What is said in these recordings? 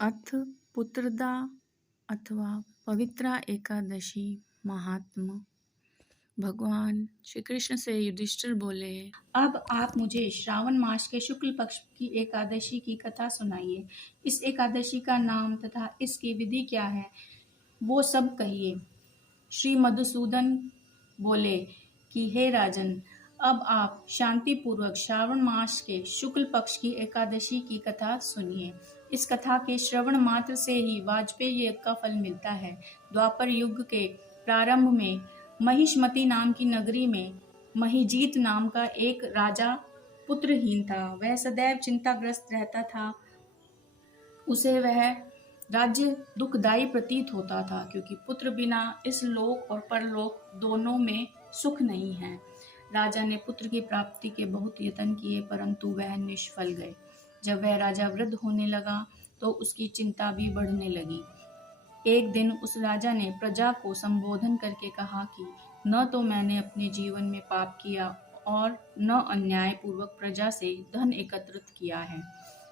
अथ पुत्रदा अथवा पवित्रा एकादशी महात्म। भगवान श्री कृष्ण से युधिष्ठिर बोले, अब आप मुझे श्रावण मास के शुक्ल पक्ष की एकादशी की कथा सुनाइए। इस एकादशी का नाम तथा इसकी विधि क्या है, वो सब कहिए। श्री मधुसूदन बोले कि हे राजन, अब आप शांति पूर्वक श्रावण मास के शुक्ल पक्ष की एकादशी की कथा सुनिए। इस कथा के श्रवण मात्र से ही वाजपेयी यज्ञ का फल मिलता है। द्वापर युग के प्रारंभ में महिष्मती नाम की नगरी में महिजीत नाम का एक राजा पुत्रहीन था। वह सदैव चिंताग्रस्त रहता था। उसे वह राज्य दुखदायी प्रतीत होता था, क्योंकि पुत्र बिना इस लोक और परलोक दोनों में सुख नहीं है। राजा ने पुत्र की प्राप्ति के बहुत यत्न किए, परंतु वह निष्फल गए। जब वह राजा वृद्ध होने लगा तो उसकी चिंता भी बढ़ने लगी। एक दिन उस राजा ने प्रजा को संबोधन करके कहा कि न तो मैंने अपने जीवन में पाप किया और न अन्याय पूर्वक प्रजा से धन एकत्रित किया है।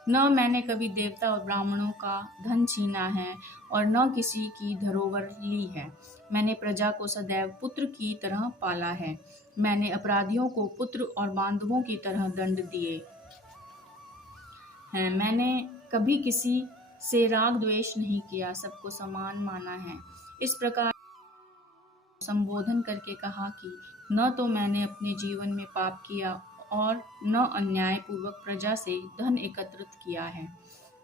न मैंने कभी देवता और ब्राह्मणों का धन छीना है और न किसी की धरोहर ली है। मैंने प्रजा को सदैव पुत्र की तरह पाला है। मैंने अपराधियों को पुत्र और बांधवों की तरह दंड दिए हैं। मैंने कभी किसी से राग द्वेष नहीं किया, सबको समान माना है। इस प्रकार संबोधन करके कहा कि न तो मैंने अपने जीवन में पाप किया और न अन्याय पूर्वक प्रजा से धन एकत्रित किया है।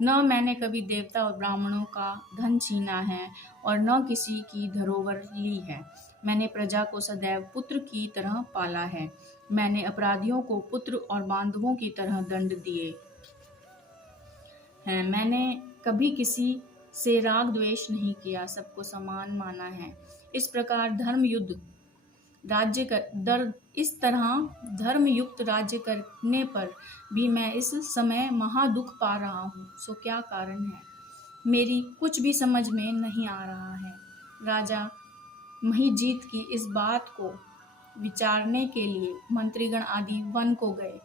न मैंने कभी देवता और ब्राह्मणों का धन छीना है और न किसी की धरोहर ली है। मैंने प्रजा को सदैव पुत्र की तरह पाला है। मैंने अपराधियों को पुत्र और बांधवों की तरह दंड दिए हैं। मैंने कभी किसी से राग द्वेष नहीं किया, सबको समान माना है। इस प्रकार इस तरह धर्म युक्त राज्य करने पर भी मैं इस समय महादुख पा रहा हूँ। सो क्या कारण है, मेरी कुछ भी समझ में नहीं आ रहा है। राजा महिजीत की इस बात को विचारने के लिए मंत्रीगण आदि वन को गए।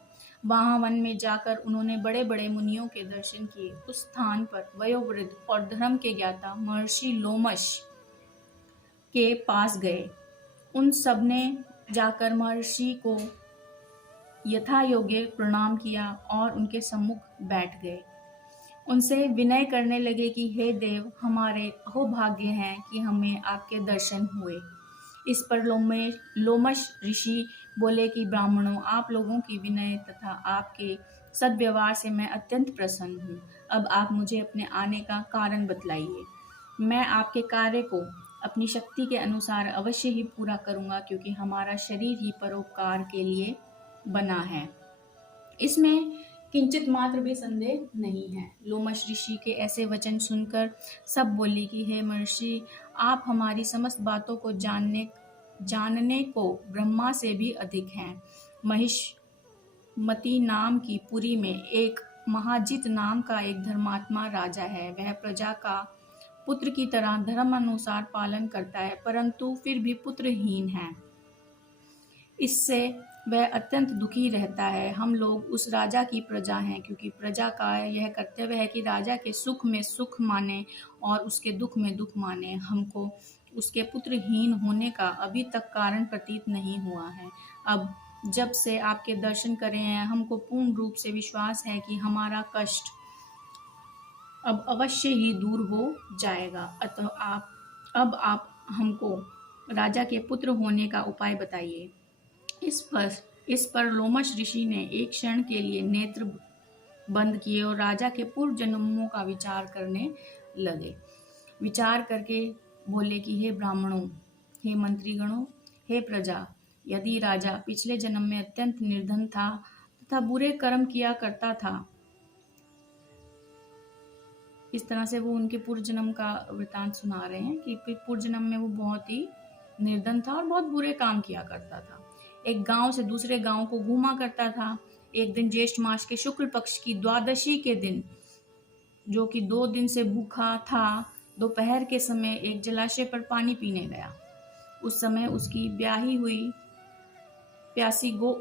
वहां वन में जाकर उन्होंने बड़े बड़े मुनियों के दर्शन किए। उस स्थान पर वयोवृद्ध और धर्म के ज्ञाता महर्षि लोमश के पास गए। उन सब ने जाकर महर्षि को यथा योग्य प्रणाम किया और उनके सम्मुख बैठ गए। उनसे विनय करने लगे कि हे देव, हमारे अहोभाग्य है कि हमें आपके दर्शन हुए। इस पर लोमश ऋषि बोले कि ब्राह्मणों, आप लोगों की विनय तथा आपके सद्व्यवहार से मैं अत्यंत प्रसन्न हूँ। अब आप मुझे अपने आने का कारण बतलाइए। मैं आपके कार्य को अपनी शक्ति के अनुसार अवश्य ही पूरा करूँगा, क्योंकि हमारा शरीर ही परोपकार के लिए बना है। इसमें किंचित मात्र भी संदेह नहीं है। लोमश ऋषि के ऐसे वचन सुनकर सब बोली कि हे महर्षि, आप हमारी समस्त बातों को जानने को ब्रह्मा से भी अधिक हैं। महिष्मती नाम की पुरी में एक महाजित नाम का एक धर्मात्मा राजा है। वह प्रजा का पुत्र की तरह धर्म अनुसार पालन करता है, परंतु फिर भी पुत्रहीन है। इससे वह अत्यंत दुखी रहता है। हम लोग उस राजा की प्रजा हैं, क्योंकि प्रजा का यह कर्तव्य है कि राजा के सुख में सुख माने और उसके दुख में दुख माने। हमको उसके पुत्रहीन होने का अभी तक कारण प्रतीत नहीं हुआ है। अब जब से आपके दर्शन करे हैं, हमको पूर्ण रूप से विश्वास है कि हमारा कष्ट अब अवश्य ही दूर हो जाएगा। अतः आप हमको राजा के पुत्र होने का उपाय बताइए। इस पर लोमश ऋषि ने एक क्षण के लिए नेत्र बंद किए और राजा के पूर्व जन्मों का विचार करने लगे। विचार करके बोले कि हे ब्राह्मणों, हे मंत्रीगणों, हे प्रजा, यदि राजा पिछले जन्म में अत्यंत निर्धन था तथा बुरे कर्म किया करता था, इस तरह से वो उनके पूर्व जन्म का वृतांत सुना रहे हैं कि पूर्व जन्म में वो बहुत ही निर्धन था और बहुत बुरे काम किया करता था। एक गांव से दूसरे गांव को घूमा करता था। एक दिन ज्येष्ठ मास के शुक्ल पक्ष की द्वादशी के दिन, जो कि 2 दिन से भूखा था, दोपहर के समय एक जलाशय पर पानी पीने गया। उस समय उसकी ब्याही हुई प्यासी गो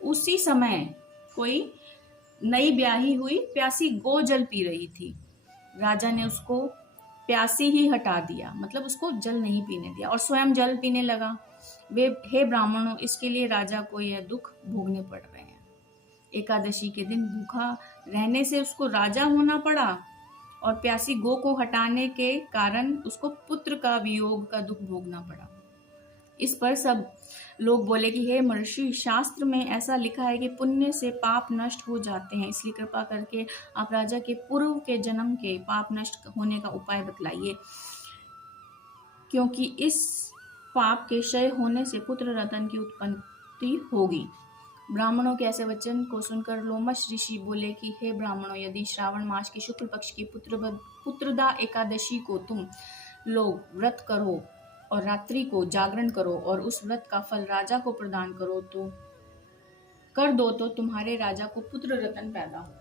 उसी समय कोई नई ब्याही हुई प्यासी गो जल पी रही थी। राजा ने उसको प्यासी ही हटा दिया, मतलब उसको जल नहीं पीने दिया और स्वयं जल पीने लगा। वे हे ब्राह्मणों, इसके लिए राजा को यह दुख भोगने पड़ रहे हैं। एकादशी के दिन भूखा रहने से उसको राजा होना पड़ा और प्यासी गो को हटाने के कारण उसको पुत्र का वियोग का दुख भोगना पड़ा। इस पर सब लोग बोले कि हे महर्षि, शास्त्र में ऐसा लिखा है कि पुण्य से पाप नष्ट हो जाते हैं, इसलिए कृपा करके आप राजा के पूर्व के जन्म के पाप नष्ट होने का उपाय बतलाइए, क्योंकि इस पाप के क्षय होने से पुत्र रतन की उत्पत्ति होगी। ब्राह्मणों के ऐसे वचन को सुनकर लोमश ऋषि बोले कि हे ब्राह्मणों, यदि श्रावण मास की शुक्ल पक्ष की पुत्रदा एकादशी को तुम लोग व्रत करो और रात्रि को जागरण करो और उस व्रत का फल राजा को प्रदान कर दो तो तुम्हारे राजा को पुत्र रतन पैदा होगा।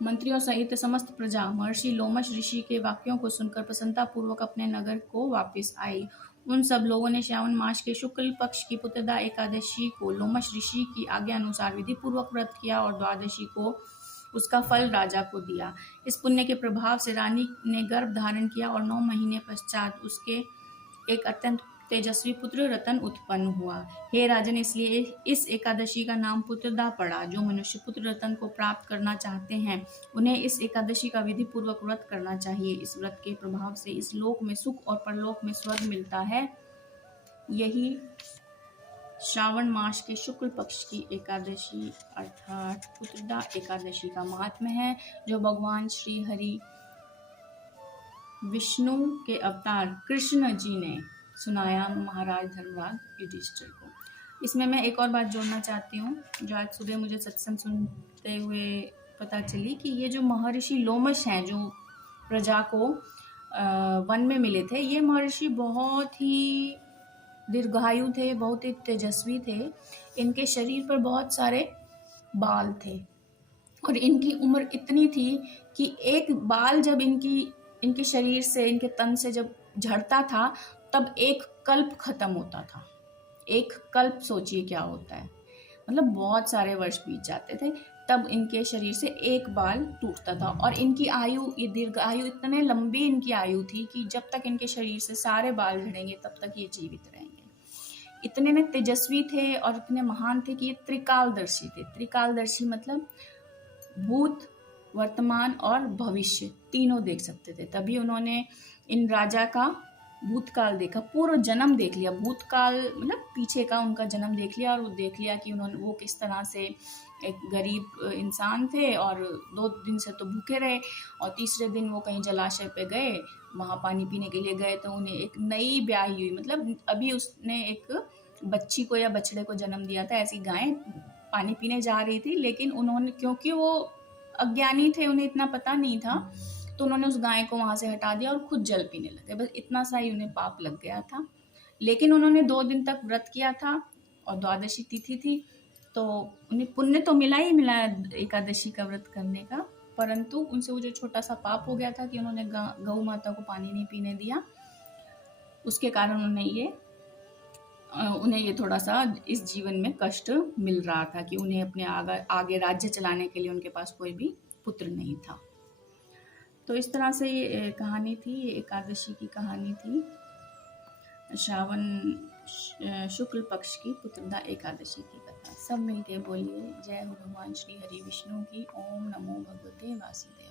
मंत्रियों सहित समस्त प्रजा महर्षि लोमश ऋषि के वाक्यों को सुनकर प्रसन्नता पूर्वक अपने नगर को वापस आई। उन सब लोगों ने श्रावण मास के शुक्ल पक्ष की पुत्रदा एकादशी को लोमश ऋषि की आज्ञा अनुसार विधि पूर्वक व्रत किया और द्वादशी को उसका फल राजा को दिया। इस पुण्य के प्रभाव से रानी ने गर्भ धारण किया और 9 महीने पश्चात उसके एक अत्यंत तेजस्वी पुत्र रतन उत्पन्न हुआ। हे राजन, इसलिए इस एकादशी का नाम पुत्रदा पड़ा। जो मनुष्य पुत्र रतन को प्राप्त करना चाहते हैं उन्हें इस एकादशी का विधि पूर्वक व्रत करना चाहिए। इस व्रत के प्रभाव से इस लोक में सुख और परलोक में स्वर्ग मिलता है। यही श्रावण मास के शुक्ल पक्ष की एकादशी अर्थात पुत्रदा एकादशी का महात्म्य है, जो भगवान श्री हरि विष्णु के अवतार कृष्ण जी ने सुनाया महाराज धर्मराज युधिष्ठिर को। इसमें मैं एक और बात जोड़ना चाहती हूँ, जो आज सुबह मुझे सत्संग सुनते हुए पता चली कि ये जो महर्षि लोमश हैं, जो प्रजा को वन में मिले थे, ये महर्षि बहुत ही दीर्घायु थे, बहुत ही तेजस्वी थे। इनके शरीर पर बहुत सारे बाल थे और इनकी उम्र इतनी थी कि एक बाल जब इनके शरीर से, इनके तन से जब झड़ता था तब एक कल्प खत्म होता था। एक कल्प सोचिए क्या होता है, मतलब बहुत सारे वर्ष बीत जाते थे तब इनके शरीर से एक बाल टूटता था। और इनकी आयु, ये दीर्घ आयु, इतने लंबी इनकी आयु थी कि जब तक इनके शरीर से सारे बाल झड़ेंगे तब तक ये जीवित रहेंगे। इतने में तेजस्वी थे और इतने महान थे कि ये त्रिकालदर्शी थे। त्रिकालदर्शी मतलब भूत, वर्तमान और भविष्य तीनों देख सकते थे। तभी उन्होंने इन राजा का भूतकाल देखा, पूर्व जन्म देख लिया। भूतकाल मतलब पीछे का उनका जन्म देख लिया और वो देख लिया कि वो किस तरह से एक गरीब इंसान थे और 2 दिन से तो भूखे रहे और तीसरे दिन वो कहीं जलाशय पे गए, वहाँ पानी पीने के लिए गए तो उन्हें एक नई ब्याही हुई, मतलब अभी उसने एक बच्ची को या बछड़े को जन्म दिया था। ऐसी गाय पानी पीने जा रही थी, लेकिन उन्होंने, क्योंकि वो अज्ञानी थे, उन्हें इतना पता नहीं था, तो उन्होंने उस गाय को वहाँ से हटा दिया और खुद जल पीने लगे। बस इतना सा ही उन्हें पाप लग गया था। लेकिन उन्होंने 2 दिन तक व्रत किया था और द्वादशी तिथि थी, तो उन्हें पुण्य तो मिला ही मिला एकादशी का व्रत करने का, परंतु उनसे वो जो छोटा सा पाप हो गया था कि उन्होंने गौ माता को पानी नहीं पीने दिया, उसके कारण उन्हें ये थोड़ा सा इस जीवन में कष्ट मिल रहा था कि उन्हें अपने आगे राज्य चलाने के लिए उनके पास कोई भी पुत्र नहीं था। तो इस तरह से ये कहानी थी, ये एकादशी की कहानी थी, श्रावण शुक्ल पक्ष की पुत्रदा एकादशी की कथा। सब मिलके बोलिए जय हो भगवान श्री हरि विष्णु की। ओम नमो भगवते वासुदेव।